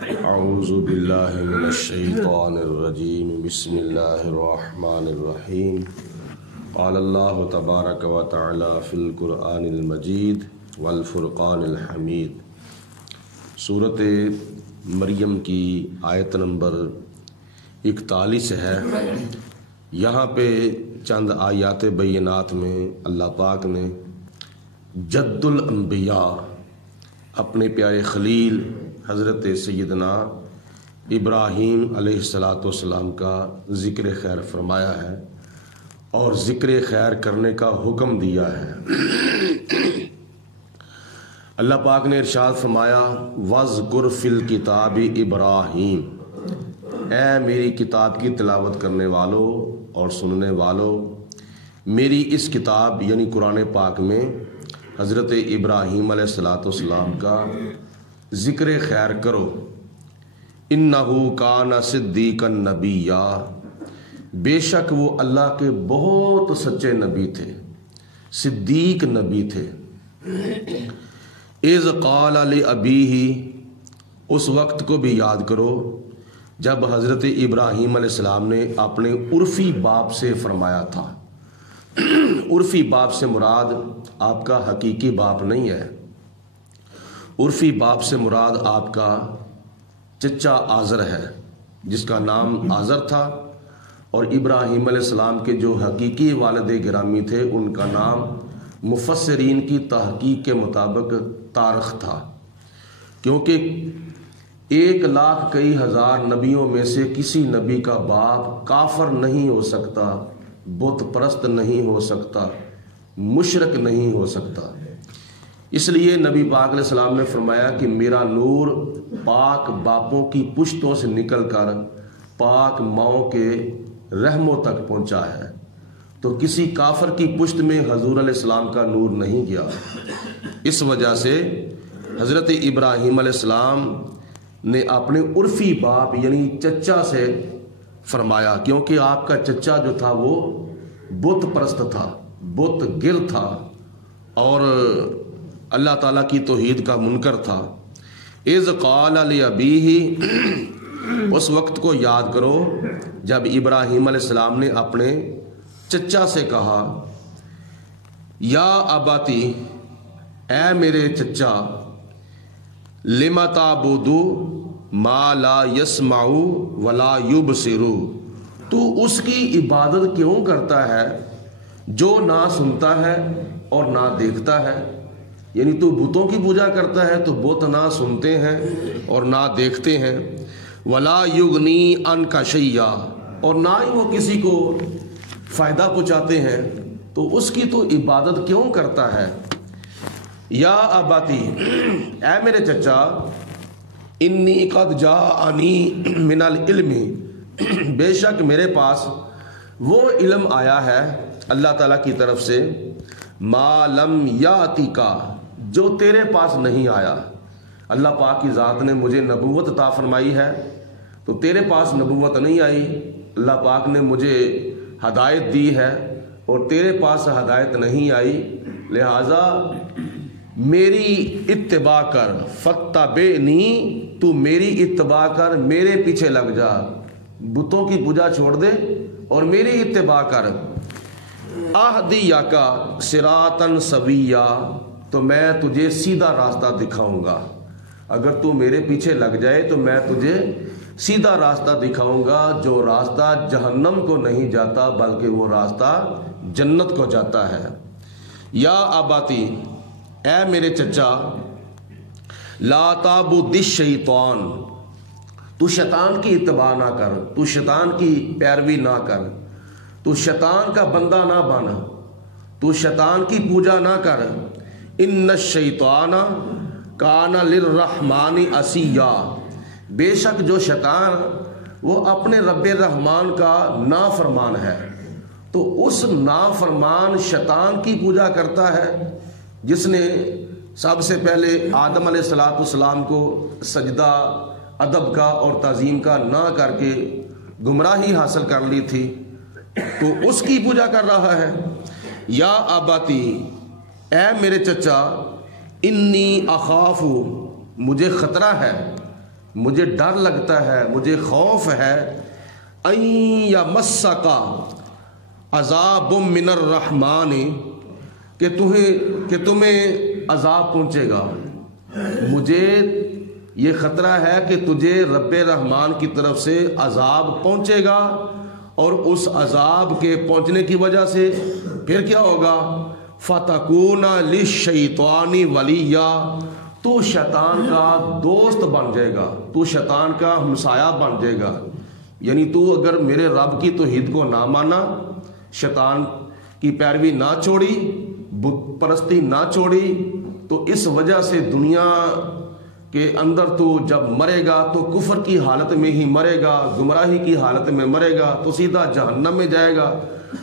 اعوذ باللہ من الشیطان الرجیم بسم اللہ الرحمن الرحیم قال اللہ تبارک و تعالی فی القرآن المجید والفرقان الحمید۔ سورۃ مریم کی آیت نمبر 41 ہے۔ یہاں پہ چند آیات بینات میں اللہ پاک نے جد الانبیاء اپنے پیارے خلیل حضرت سیدنا ابراہیم علیہ السلام کا ذکر خیر فرمایا ہے اور ذکر خیر کرنے کا حکم دیا ہے۔ اللہ پاک نے ارشاد فرمایا وَاذْكُرْ فِي الْكِتَابِ ابراہیم، اے میری کتاب کی تلاوت کرنے والوں اور سننے والوں، میری اس کتاب یعنی قرآن پاک میں حضرت ابراہیم علیہ السلام کا ذکر خیر کرو۔ اِنَّهُ كَانَ صِدِّيقًا نَبِيًّا، بے شک وہ اللہ کے بہت سچے نبی تھے، صدیق نبی تھے۔ اِذْ قَالَ لِأَبِيهِ، اس وقت کو بھی یاد کرو جب حضرت ابراہیم علیہ السلام نے اپنے عرفی باپ سے فرمایا تھا۔ عرفی باپ سے مراد آپ کا حقیقی باپ نہیں ہے، عرفی باپ سے مراد آپ کا چچا آزر ہے جس کا نام آزر تھا، اور ابراہیم علیہ السلام کے جو حقیقی والد گرامی تھے ان کا نام مفسرین کی تحقیق کے مطابق طارق تھا، کیونکہ 1,00,000 کئی ہزار نبیوں میں سے کسی نبی کا باپ کافر نہیں ہو سکتا، بت پرست نہیں ہو سکتا، مشرک نہیں ہو سکتا۔ اس لیے نبی پاک علیہ السلام نے فرمایا کہ میرا نور پاک باپوں کی پشتوں سے نکل کر پاک ماؤں کے رحموں تک پہنچا ہے، تو کسی کافر کی پشت میں حضور علیہ السلام کا نور نہیں گیا۔ اس وجہ سے حضرت ابراہیم علیہ السلام نے اپنے عرفی باپ یعنی چچا سے فرمایا، کیونکہ آپ کا چچا جو تھا وہ بت پرست تھا، بت گر تھا اور اللہ تعالیٰ کی توحید کا منکر تھا۔ اِذْ قَالَ لِأَبِيهِ، اس وقت کو یاد کرو جب ابراہیم علیہ السلام نے اپنے چچا سے کہا یا اباتی، اے میرے چچا، لِمَ تَعْبُدُ مَا لَا يَسْمَعُ وَلَا يُبْصِرُ، تو اس کی عبادت کیوں کرتا ہے جو نہ سنتا ہے اور نہ دیکھتا ہے؟ یعنی تو بتوں کی پوجا کرتا ہے تو بت نہ سنتے ہیں اور نہ دیکھتے ہیں، وَلَا يُغْنِي عَنْكَ شَيْئًا، اور نہ ہی وہ کسی کو فائدہ پہنچاتے ہیں، تو اس کی تو عبادت کیوں کرتا ہے؟ یا اباتی، اے میرے چچا، انی قد جاءنی من العلم، بے شک میرے پاس وہ علم آیا ہے اللہ تعالیٰ کی طرف سے، ما لم یاتک، جو تیرے پاس نہیں آیا۔ اللہ پاک کی ذات نے مجھے نبوت عطا فرمائی ہے تو تیرے پاس نبوت نہیں آئی، اللہ پاک نے مجھے ہدایت دی ہے اور تیرے پاس ہدایت نہیں آئی، لہٰذا میری اتباع کر، فاتبعنی، تو میری اتباع کر، میرے پیچھے لگ جا، بتوں کی پوجا چھوڑ دے اور میری اتباع کر۔ اہدیک صراطا سویا، تو میں تجھے سیدھا راستہ دکھاؤں گا، اگر تو میرے پیچھے لگ جائے تو میں تجھے سیدھا راستہ دکھاؤں گا، جو راستہ جہنم کو نہیں جاتا بلکہ وہ راستہ جنت کو جاتا ہے۔ یا اباتی، اے میرے چچا، لا تعبد الشیطان، تو شیطان کی اتباع نہ کر، تو شیطان کی پیروی نہ کر، تو شیطان کا بندہ نہ بن، تو شیطان کی پوجا نہ کر۔ ان الشیطان کان للرحمن عصیا، بے شک جو شیطان وہ اپنے رب الرحمن کا نافرمان ہے، تو اس نافرمان شیطان کی پوجا کرتا ہے جس نے سب سے پہلے آدم علیہ السلام کو سجدہ ادب کا اور تعظیم کا نہ کر کے گمراہی حاصل کر لی تھی، تو اس کی پوجا کر رہا ہے۔ یا اباتی، اے میرے چچا، انی اخاف، مجھے خطرہ ہے، مجھے ڈر لگتا ہے، مجھے خوف ہے، ان یمسک عذاب من الرحمن، کہ تمہیں عذاب پہنچے گا، مجھے یہ خطرہ ہے کہ تجھے رب رحمان کی طرف سے عذاب پہنچے گا، اور اس عذاب کے پہنچنے کی وجہ سے پھر کیا ہوگا، فتکون للشیطان ولیا، تو شیطان کا دوست بن جائے گا، تو شیطان کا ہمسایہ بن جائے گا، یعنی تو اگر میرے رب کی توحید کو نہ مانا، شیطان کی پیروی نہ چھوڑی، بت پرستی نہ چھوڑی، تو اس وجہ سے دنیا کے اندر تو جب مرے گا تو کفر کی حالت میں ہی مرے گا، گمراہی کی حالت میں مرے گا، تو سیدھا جہنم میں جائے گا،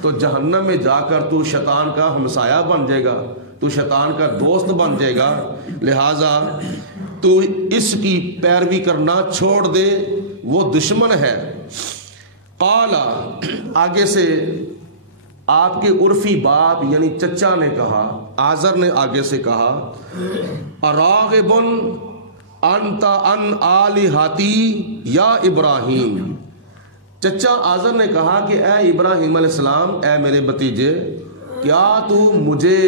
تو جہنم میں جا کر تو شیطان کا ہمسایہ بن جائے گا، تو شیطان کا دوست بن جائے گا، لہٰذا تو اس کی پیروی کرنا چھوڑ دے، وہ دشمن ہے۔ قال، آگے سے آپ کے عرفی باپ یعنی چچا نے کہا، آزر نے آگے سے کہا، اراغب انت عن آلہتی یا ابراہیم، چچا آزر نے کہا کہ اے ابراہیم علیہ السلام، اے میرے بھتیجے، کیا تو مجھے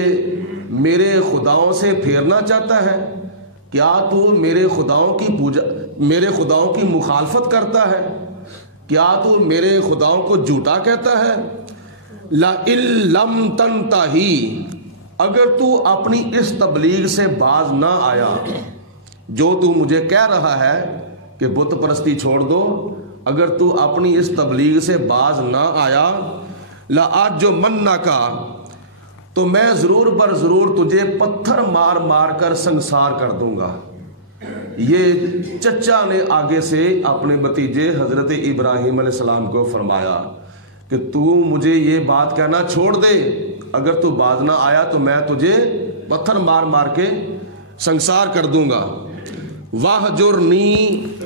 میرے خداؤں سے پھیرنا چاہتا ہے؟ کیا تو میرے خداؤں کی مخالفت کرتا ہے؟ کیا تو میرے خداؤں کو جھوٹا کہتا ہے؟ لَئِن لَمْ تَنْتَهِ، اگر تو اپنی اس تبلیغ سے باز نہ آیا، جو تو مجھے کہہ رہا ہے کہ بت پرستی چھوڑ دو، اگر تو اپنی اس تبلیغ سے باز نہ آیا، لَأَرْجُمَنَّكَ، تو میں ضرور بر ضرور تجھے پتھر مار مار کر سنسار کر دوں گا۔ یہ چچا نے آگے سے اپنے بھتیجے حضرت ابراہیم علیہ السلام کو فرمایا کہ تو مجھے یہ بات کہنا چھوڑ دے، اگر تو باز نہ آیا تو میں تجھے پتھر مار مار کے سنسار کر دوں گا۔ وَاہْجُرْنِی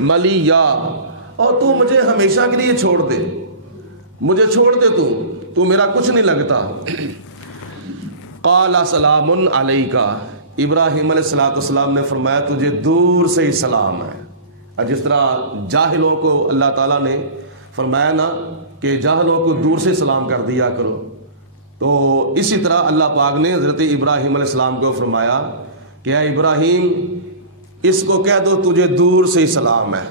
مَلِیًّا، اور تو مجھے ہمیشہ کے لیے چھوڑ دے، مجھے چھوڑ دے، تو میرا کچھ نہیں لگتا۔ قال سلام علیک، ابراہیم علیہ السلام نے فرمایا تجھے دور سے ہی سلام ہے۔ جس طرح جاہلوں کو اللہ تعالیٰ نے فرمایا نا کہ جاہلوں کو دور سے سلام کر دیا کرو، تو اسی طرح اللہ پاک نے حضرت ابراہیم علیہ السلام کو فرمایا کہ اے ابراہیم، اس کو کہہ دو تجھے دور سے ہی سلام ہے،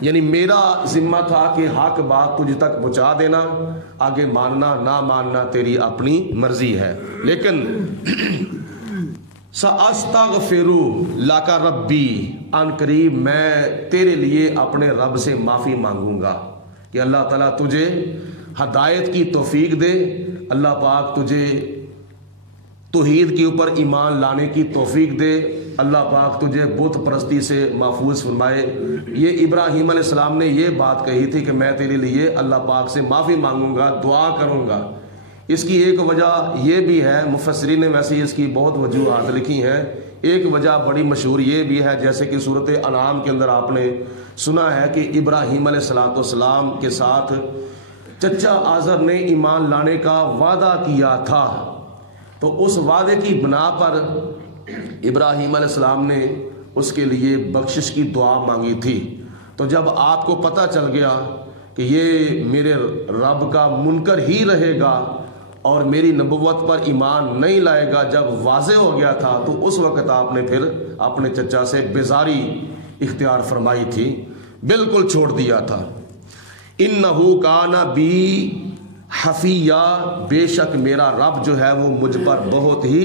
یعنی میرا ذمہ تھا کہ حق بات تجھ تک پہنچا دینا، آگے ماننا نہ ماننا تیری اپنی مرضی ہے، لیکن سأستغفر لک ربی، ان قریب میں تیرے لیے اپنے رب سے معافی مانگوں گا کہ اللہ تعالیٰ تجھے ہدایت کی توفیق دے، اللہ پاک تجھے توحید کے اوپر ایمان لانے کی توفیق دے، اللہ پاک تجھے بت پرستی سے محفوظ فرمائے۔ یہ ابراہیم علیہ السلام نے یہ بات کہی تھی کہ میں تیرے لیے اللہ پاک سے معافی مانگوں گا، دعا کروں گا۔ اس کی ایک وجہ یہ بھی ہے، مفسرین نے ویسے اس کی بہت وجوہات لکھی ہیں، ایک وجہ بڑی مشہور یہ بھی ہے، جیسے کہ سورۃ انعام کے اندر آپ نے سنا ہے کہ ابراہیم علیہ السلام کے ساتھ چچا آزر نے ایمان لانے کا وعدہ کیا تھا، تو اس وعدے کی بنا پر ابراہیم علیہ السلام نے اس کے لیے بخشش کی دعا مانگی تھی۔ تو جب آپ کو پتہ چل گیا کہ یہ میرے رب کا منکر ہی رہے گا اور میری نبوت پر ایمان نہیں لائے گا، جب واضح ہو گیا تھا، تو اس وقت آپ نے پھر اپنے چچا سے بیزاری اختیار فرمائی تھی، بالکل چھوڑ دیا تھا۔ اِنَّهُ كَانَ بِي حفیہ، بے شک میرا رب جو ہے وہ مجھ پر بہت ہی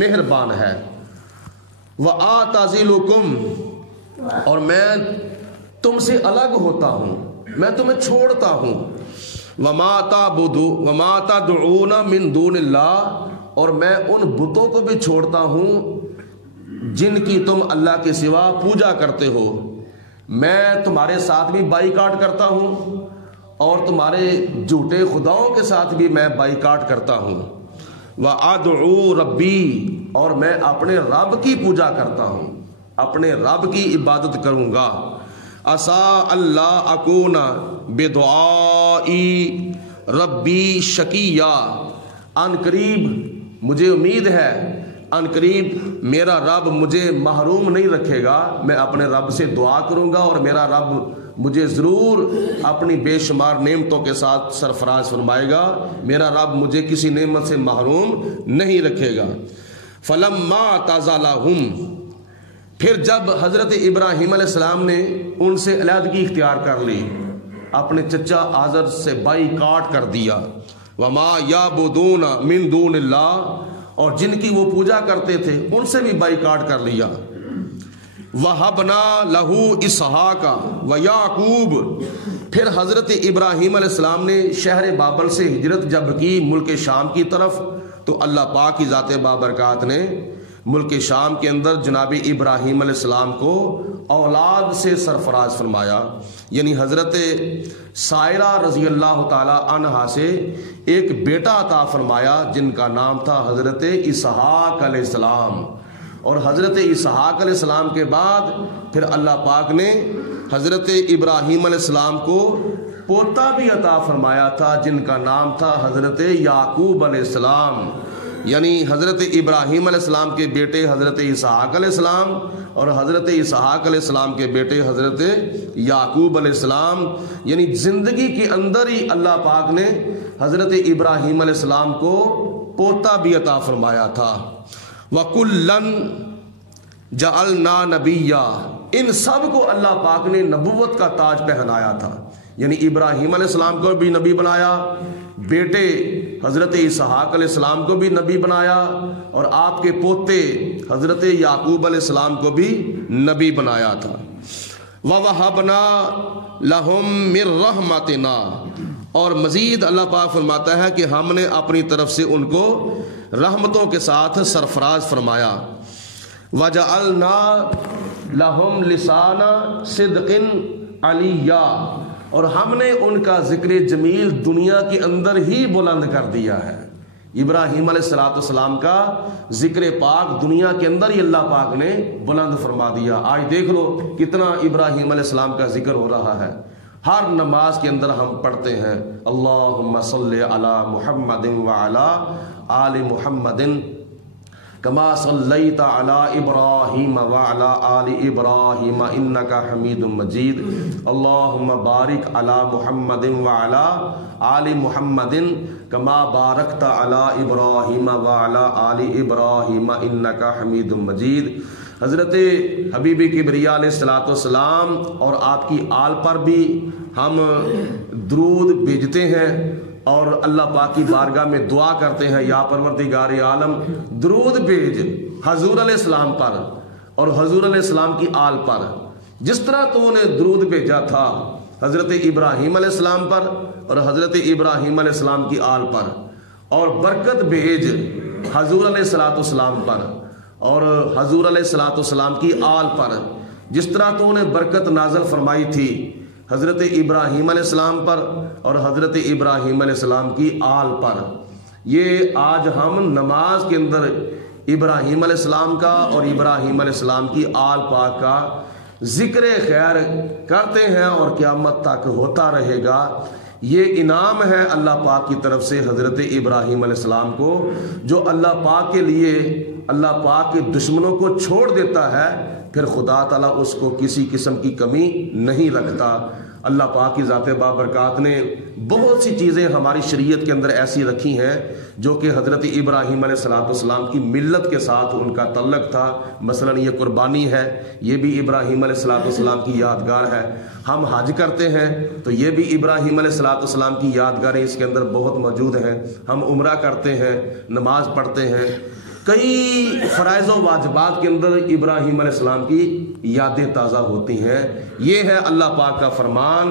مہربان ہے۔ وَآتَزِلُكُمْ، اور میں تم سے الگ ہوتا ہوں، میں تمہیں چھوڑتا ہوں۔ وَمَا تَدْعُونَ مِن دُونِ اللَّهِ، اور میں ان بتوں کو بھی چھوڑتا ہوں جن کی تم اللہ کے سوا پوجا کرتے ہو، میں تمہارے ساتھ بھی بائیکاٹ کرتا ہوں اور تمہارے جھوٹے خداؤں کے ساتھ بھی میں بائیکاٹ کرتا ہوں۔ وَأَدْعُو رَبِّی، اور میں اپنے رب کی پوجا کرتا ہوں، اپنے رب کی عبادت کروں گا۔ عَسَىٰ اللَّهَ أَكُونَ بِدُعَاءِ رَبِّی شَقِیًّا، ان قریب مجھے امید ہے ان قریب میرا رب مجھے محروم نہیں رکھے گا، میں اپنے رب سے دعا کروں گا اور میرا رب مجھے ضرور اپنی بے شمار نعمتوں کے ساتھ سرفراز فرمائے گا، میرا رب مجھے کسی نعمت سے محروم نہیں رکھے گا۔ فلما اعتزلہم، پھر جب حضرت ابراہیم علیہ السلام نے ان سے علیحدگی اختیار کر لی، اپنے چچا آزر سے بائیکاٹ کر دیا، وما یعبدون من دون اللہ، اور جن کی وہ پوجا کرتے تھے ان سے بھی بائیکاٹ کر لیا، وَهَبْنَا لَهُ إِسْحَاقَ وَيَعْقُوبَ، پھر حضرت ابراہیم علیہ السلام نے شہر بابل سے ہجرت جب کی ملک شام کی طرف، تو اللہ پاک کی ذات بابرکات نے ملک شام کے اندر جناب ابراہیم علیہ السلام کو اولاد سے سرفراز فرمایا، یعنی حضرت سائرہ رضی اللہ تعالی عنہا سے ایک بیٹا عطا فرمایا جن کا نام تھا حضرت اسحاق علیہ السلام، اور حضرت اسحاق علیہ السلام کے بعد پھر اللہ پاک نے حضرت ابراہیم علیہ السلام کو پوتا بھی عطا فرمایا تھا جن کا نام تھا حضرت یعقوب علیہ السلام، یعنی حضرت ابراہیم علیہ السلام کے بیٹے حضرت اسحاق علیہ السلام اور حضرت اسحاق علیہ السلام کے بیٹے حضرت یعقوب علیہ السلام، یعنی زندگی کے اندر ہی اللہ پاک نے حضرت ابراہیم علیہ السلام کو پوتا بھی عطا فرمایا تھا۔ وَكُلًّا جَعَلْنَا نَبِيًّا، ان سب کو اللہ پاک نے نبوت کا تاج پہنایا تھا، یعنی ابراہیم علیہ السلام کو بھی نبی بنایا، بیٹے حضرت اسحاق علیہ السلام کو بھی نبی بنایا، اور آپ کے پوتے حضرت یعقوب علیہ السلام کو بھی نبی بنایا تھا۔ وَوَهَبْنَا لَهُم مِّن رَحْمَتِنَا، اور مزید اللہ پاک فرماتا ہے کہ ہم نے اپنی طرف سے ان کو رحمتوں کے ساتھ سرفراز فرمایا۔ وَجَعَلْنَا لَهُمْ لِسَانَ صِدْقٍ عَلِيًّا، اور ہم نے ان کا ذکر جمیل دنیا کے اندر ہی بلند کر دیا ہے۔ ابراہیم علیہ السلام کا ذکر پاک دنیا کے اندر ہی اللہ پاک نے بلند فرما دیا۔ آج دیکھ لو کتنا ابراہیم علیہ السلام کا ذکر ہو رہا ہے، ہر نماز کے اندر ہم پڑھتے ہیں اللہم صلی علی محمد وعلی آل محمد کما صلیت علی ابراہیم وعلی آل ابراہیم انک حمید مجید، اللہم بارک علی محمد وعلی آل محمد کما بارکت علی ابراہیم وعلی آل ابراہیم انک حمید مجید۔ حضرت حبیب کبریا علیہ السلام اور آپ کی آل پر بھی ہم درود بھیجتے ہیں اور اللہ پاک کی بارگاہ میں دعا کرتے ہیں، یا پروردگار عالم درود بھیج حضور علیہ السلام پر اور حضور علیہ السلام کی آل پر، جس طرح تو نے درود بھیجا تھا حضرت ابراہیم علیہ السلام پر اور حضرت ابراہیم علیہ السلام کی آل پر، اور برکت بھیج حضور علیہ السلام پر اور حضور علیہ السلام کی آل پر، جس طرح تو نے برکت نازل فرمائی تھی حضرت ابراہیم علیہ السلام پر اور حضرت ابراہیم علیہ السلام کی آل پر۔ یہ آج ہم نماز کے اندر ابراہیم علیہ السلام کا اور ابراہیم علیہ السلام کی آل پاک کا ذکر خیر کرتے ہیں اور قیامت تک ہوتا رہے گا۔ یہ انعام ہے اللہ پاک کی طرف سے حضرت ابراہیم علیہ السلام کو، جو اللہ پاک کے لیے اللہ پاک کے دشمنوں کو چھوڑ دیتا ہے، پھر خدا تعالیٰ اس کو کسی قسم کی کمی نہیں رکھتا۔ اللہ پاک کی ذات بابرکات نے بہت سی چیزیں ہماری شریعت کے اندر ایسی رکھی ہیں جو کہ حضرت ابراہیم علیہ السلام کی ملت کے ساتھ ان کا تعلق تھا۔ مثلا یہ قربانی ہے، یہ بھی ابراہیم علیہ السلام کی یادگار ہے۔ ہم حج کرتے ہیں تو یہ بھی ابراہیم علیہ السلام کی یادگاریں اس کے اندر بہت موجود ہیں۔ ہم عمرہ کرتے ہیں، نماز پڑھتے ہیں، کئی فرائض و واجبات کے اندر ابراہیم علیہ السلام کی یادیں تازہ ہوتی ہیں۔ یہ ہے اللہ پاک کا فرمان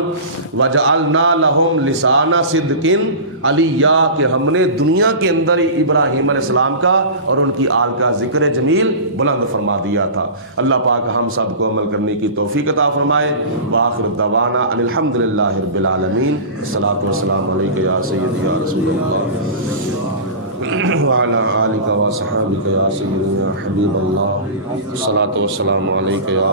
وَجَعَلْنَا لَهُمْ لِسَانَ صِدْقٍ عَلِيًّا، کہ ہم نے دنیا کے اندر ہی ابراہیم علیہ السلام کا اور ان کی آل کا ذکر جمیل بلند فرما دیا تھا۔ اللہ پاک ہم سب کو عمل کرنے کی توفیق عطا فرمائے۔ وآخر دعوانا ان الحمد للہ رب العالمین۔ الصلاۃ والسلام علیک یا سیدی یا رسول اللہ وعلی آلک و صحابک یا سیدی یا حبیب اللہ۔ الصلاۃ والسلام علیک یا